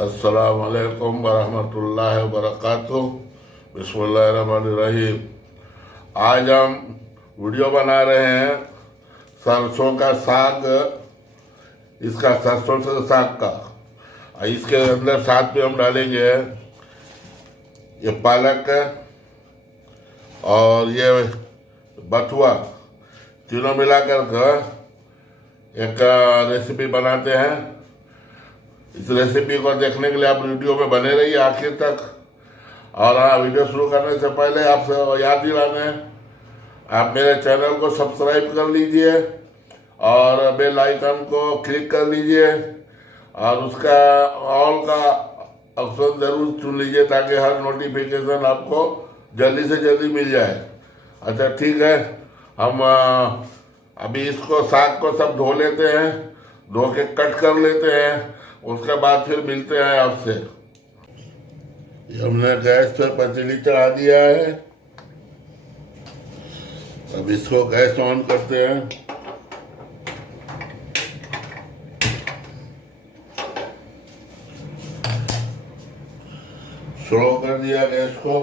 अस्सलाम वालेकुम वरहमतुल्लाहि वबरकातुह। बिस्मिल्लाहिर्रहमानिर्रहीम। आज हम वीडियो बना रहे हैं सरसों का साग, इसका सरसों का साग का। इसके अंदर साथ में हम डालेंगे ये पालक और ये बथुआ, तीनों मिलाकर एक रेसिपी बनाते हैं। इस रेसिपी को देखने के लिए आप वीडियो में बने रहिए आखिर तक। और हाँ, वीडियो शुरू करने से पहले आपसे याद दिलाने, आप मेरे चैनल को सब्सक्राइब कर लीजिए और बेल आइकन को क्लिक कर लीजिए और उसका ऑल का ऑप्शन जरूर चुन लीजिए ताकि हर नोटिफिकेशन आपको जल्दी से जल्दी मिल जाए। अच्छा ठीक है, हम अभी इसको साग को सब धो लेते हैं, धो के कट कर लेते हैं, उसके बाद फिर मिलते हैं आपसे। हमने गैस पर पतीली चढ़ा दिया है, अब इसको गैस ऑन करते हैं। स्लो कर दिया गैस को।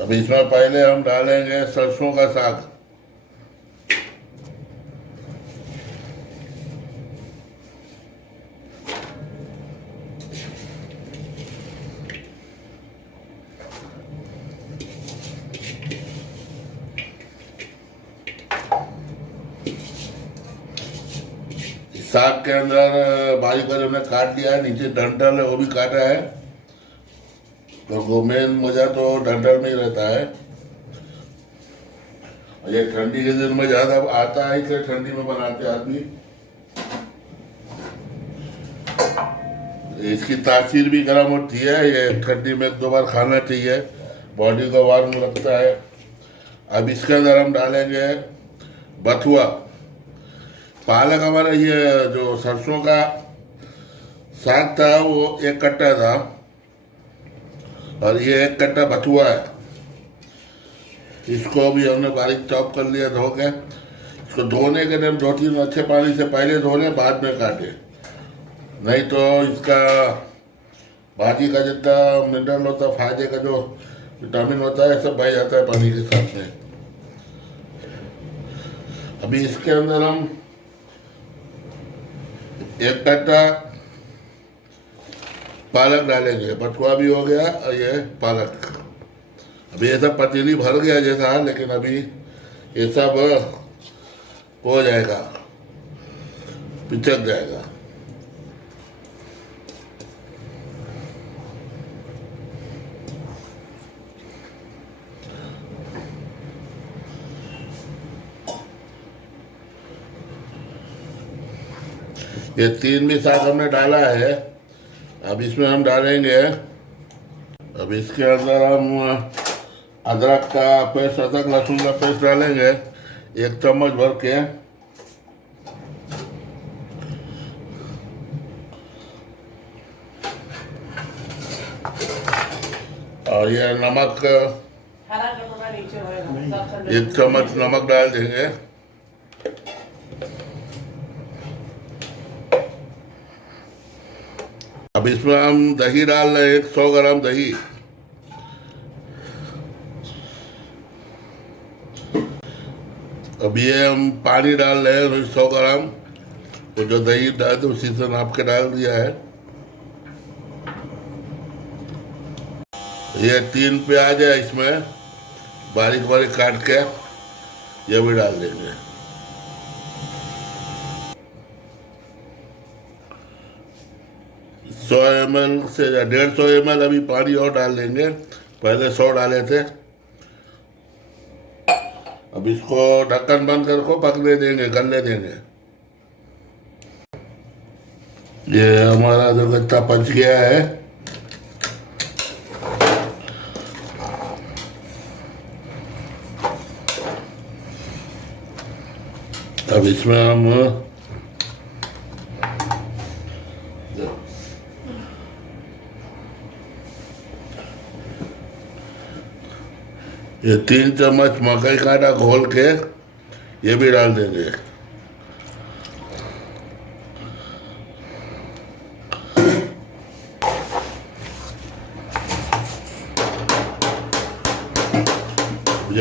अब इसमें पहले हम डालेंगे सरसों का साग। साग के अंदर बारीक बारीक हमने काट दिया है, नीचे डंठल है वो भी काटा है, तो मेन मजा तो डंठल में ही रहता है। और ये ठंडी के दिन में ज्यादा आता है, इसे ठंडी में बनाते आदमी। इसकी तासीर भी गर्म होती है, ये ठंडी में एक दो बार खाना चाहिए, बॉडी को वार्म लगता है। अब इसके अंदर हम डालेंगे बथुआ। पालक हमारा ये जो सरसों का साग था वो एक कट्टा था और ये एक कट्टा बथुआ है। इसको भी हमने बारीक चॉप कर लिया धो के। इसको धोने के टाइम 2-3 अच्छे पानी से पहले धो लें, बाद में काटे, नहीं तो इसका भाजी का जितना मिनरल होता है, फायदे का जो विटामिन होता है, सब बह जाता है पानी के साथ में। अभी इसके अंदर हम एक कट्टा पालक डालेंगे, बथुआ भी हो गया और ये पालक। अभी ये सब पतीली भर गया जैसा, लेकिन अभी ये सब हो जाएगा, पिचक जाएगा। ये 3 भी साग हमने डाला है। अब इसमें हम डालेंगे, अब इसके अंदर हम अदरक का पेस्ट, अदरक लहसुन का पेस्ट डालेंगे 1 चम्मच भर के। और ये नमक 1 चम्मच नमक डाल देंगे। अब इसमें हम दही डाल रहे हैं, 100 ग्राम दही। अब ये हम पानी डाल रहे हैं 100 ग्राम, तो जो दही डाल दो उसी से नाप के डाल दिया है। ये 3 प्याज है, इसमें बारीक बारीक काट के ये भी डाल देंगे। सौ ml से 150 ml अभी पानी और डाल देंगे, पहले 100 डाले थे। अब इसको ढक्कन बंद करके पकने देंगे, गलने देंगे। ये हमारा जो गत्ता पच गया है। अब इसमें हम ये 3 चम्मच मकई का आटा घोल के ये भी डाल देंगे।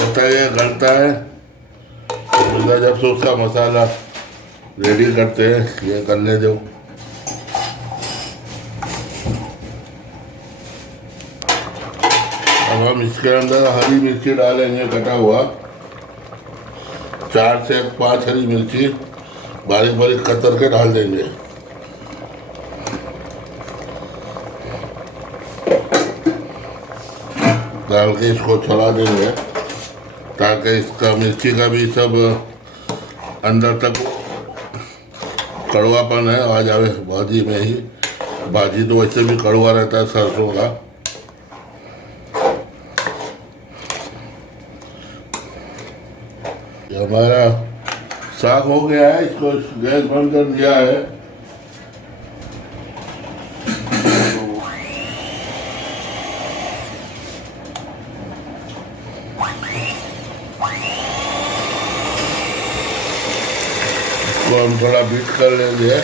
होता है, गलता है, तो जब से उसका मसाला रेडी करते हैं, ये करने दो। अब हम इसके अंदर हरी मिर्ची डालेंगे, कटा हुआ 4 से 5 हरी मिर्ची बारीक बारीक कतर के डाल देंगे। डाल के इसको चला देंगे ताकि इसका मिर्ची का भी सब अंदर तक कड़वापन है आ जाए भाजी में ही। भाजी तो वैसे भी कड़वा रहता है सरसों का। ये हमारा साग हो गया है, इसको गैस बंद कर दिया है। इसको हम थोड़ा बीट कर लेंगे।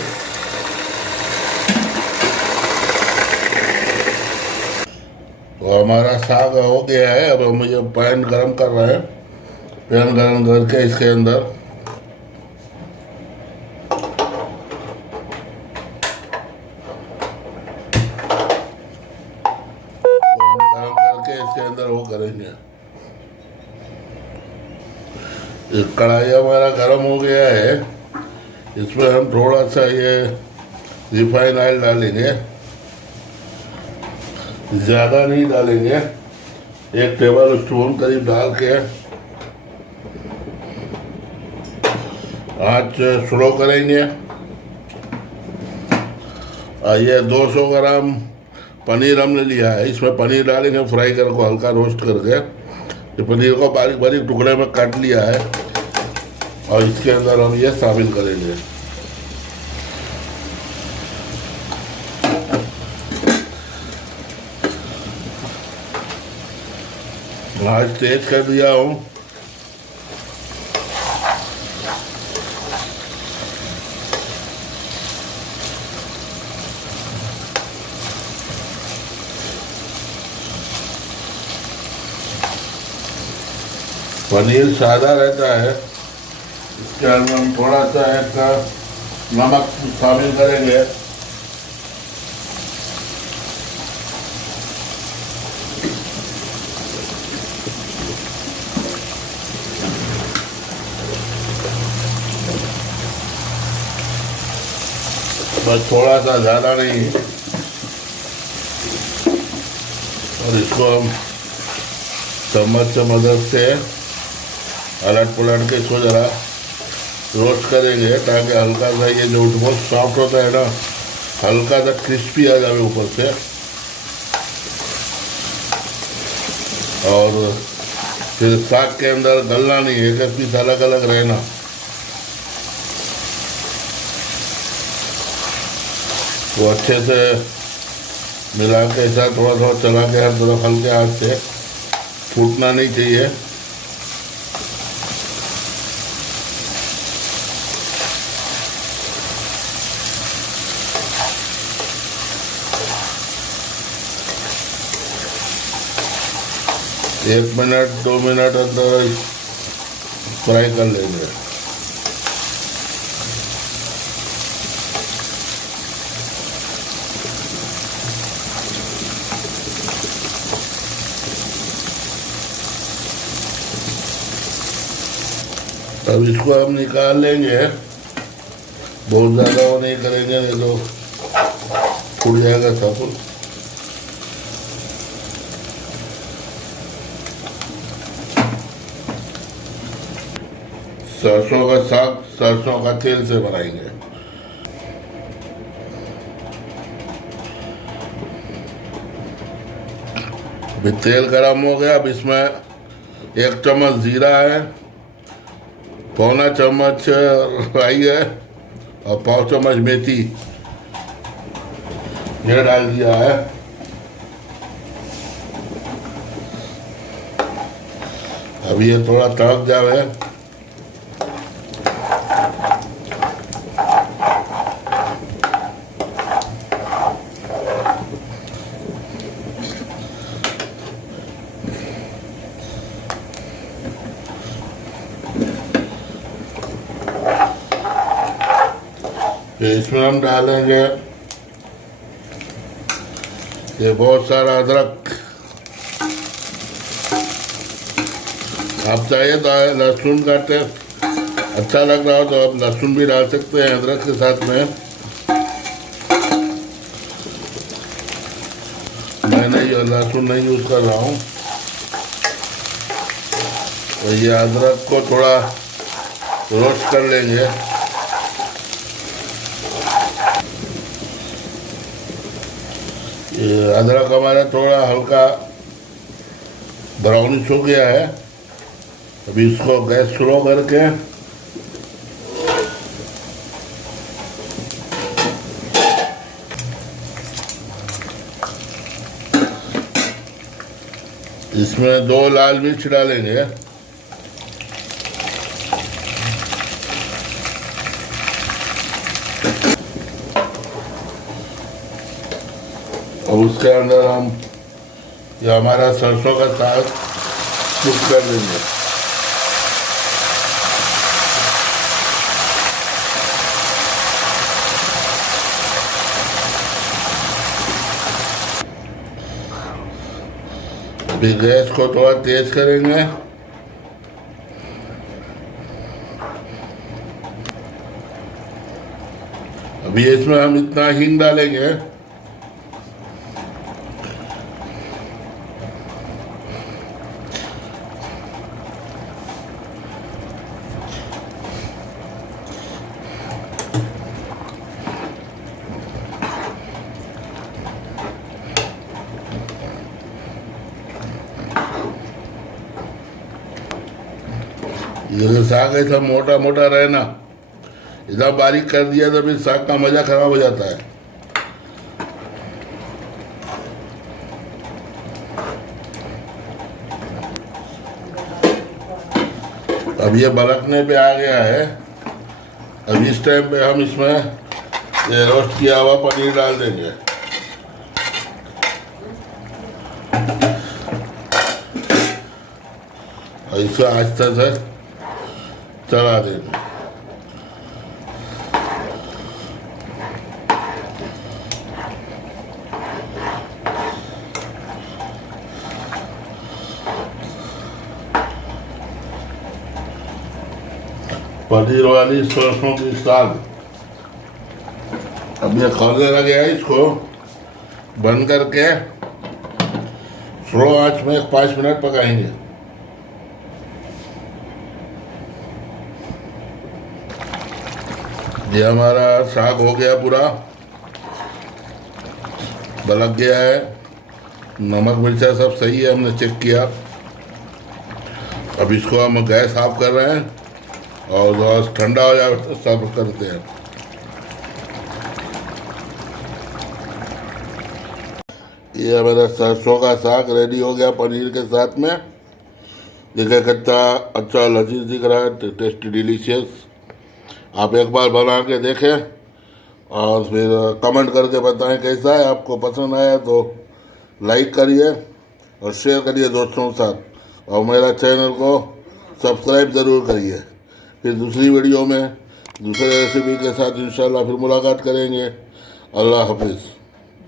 तो हमारा साग हो गया है। अब हम ये पैन गरम कर रहे हैं। पैन गरम करके इसके अंदर वो करेंगे। कढ़ाई हमारा गरम हो गया है, इसमें हम थोड़ा सा ये रिफाइन ऑयल डालेंगे, ज़्यादा नहीं डालेंगे, 1 टेबल स्पून करीब डाल के आँच स्लो करेंगे। ये 200 ग्राम पनीर हमने लिया है, इसमें पनीर डालेंगे फ्राई करके, हल्का रोस्ट करके। ये पनीर को बारीक बारीक टुकड़े में काट लिया है और इसके अंदर हम ये शामिल करेंगे। आँच तेज कर दिया हूँ। पनीर सादा रहता है, इसके अंदर हम थोड़ा सा एक नमक शामिल करेंगे। बस थोड़ा सा, ज़्यादा नहीं। और इसको हम चम्मच से मदद से अलट पलट के इसको ज़रा रोस्ट करेंगे ताकि हल्का सा ये जो बहुत सॉफ्ट होता है ना, हल्का सा क्रिस्पी आ जाए ऊपर से। और फिर साग के अंदर गलना नहीं है, एक पीस अलग अलग रहना। वो अच्छे से मिला के साथ थोड़ा थोड़ा चला के हर तरफ हल्के हाथ से, फूटना नहीं चाहिए। एक मिनट 2 मिनट अंदर फ्राई कर लेंगे। अब इसको हम निकाल लेंगे, बहुत ज़्यादा वो नहीं करेंगे, नहीं तो फूट जाएगा सब। सरसों का साग सरसों का तेल से बनाएंगे। अभी तेल गरम हो गया। अब इसमें 1 चम्मच जीरा है, 1/4 चम्मच राई है और 1/4 चम्मच मेथी, ये डाल दिया है। अब ये थोड़ा तड़क जाए, फिर इसमें हम डालेंगे ये बहुत सारा अदरक। आप चाहे तो लहसुन का टेस्ट अच्छा लग रहा हो तो आप लहसुन भी डाल सकते हैं अदरक के साथ में। मैंने ये लहसुन नहीं यूज़ कर रहा हूँ। तो ये अदरक को थोड़ा रोस्ट कर लेंगे। ये अदरक हमारा थोड़ा हल्का ब्राउनिश हो गया है। अभी इसको गैस स्लो करके इसमें 2 लाल मिर्च डालेंगे। और उसके अंदर हम ये हमारा सरसों का साग मिक्स कर देंगे। अभी गैस को थोड़ा तेज करेंगे। अभी इसमें हम इतना हींग डालेंगे। ये साग ऐसा मोटा मोटा रहना, इतना बारीक कर दिया तो फिर साग का मजा खराब हो जाता है। अब ये बलकने पे आ गया है। अब इस टाइम पे हम इसमें ये रोस्ट किया हुआ पनीर डाल देंगे। और इसको आहिस्ता से चला देंगे। पनीर वाली सरसों की साग। अब ये खौलने लगे है, इसको बंद करके स्लो आंच में 5 मिनट पकाएंगे। ये हमारा साग हो गया, पूरा बलक गया है। नमक मिर्चा सब सही है, हमने चेक किया। अब इसको हम गैस ऑफ कर रहे हैं और बस ठंडा हो जाए तो सर्व करते हैं। ये हमारा सरसों का साग रेडी हो गया पनीर के साथ में। देखिए कितना अच्छा लजीज दिख रहा है, टेस्टी डिलीशियस। आप एक बार बना के देखें और फिर कमेंट करके बताएं कैसा है। आपको पसंद आया तो लाइक करिए और शेयर करिए दोस्तों के साथ, और मेरा चैनल को सब्सक्राइब ज़रूर करिए। फिर दूसरी वीडियो में दूसरे रेसिपी के साथ इंशाल्लाह फिर मुलाकात करेंगे। अल्लाह हाफिज़।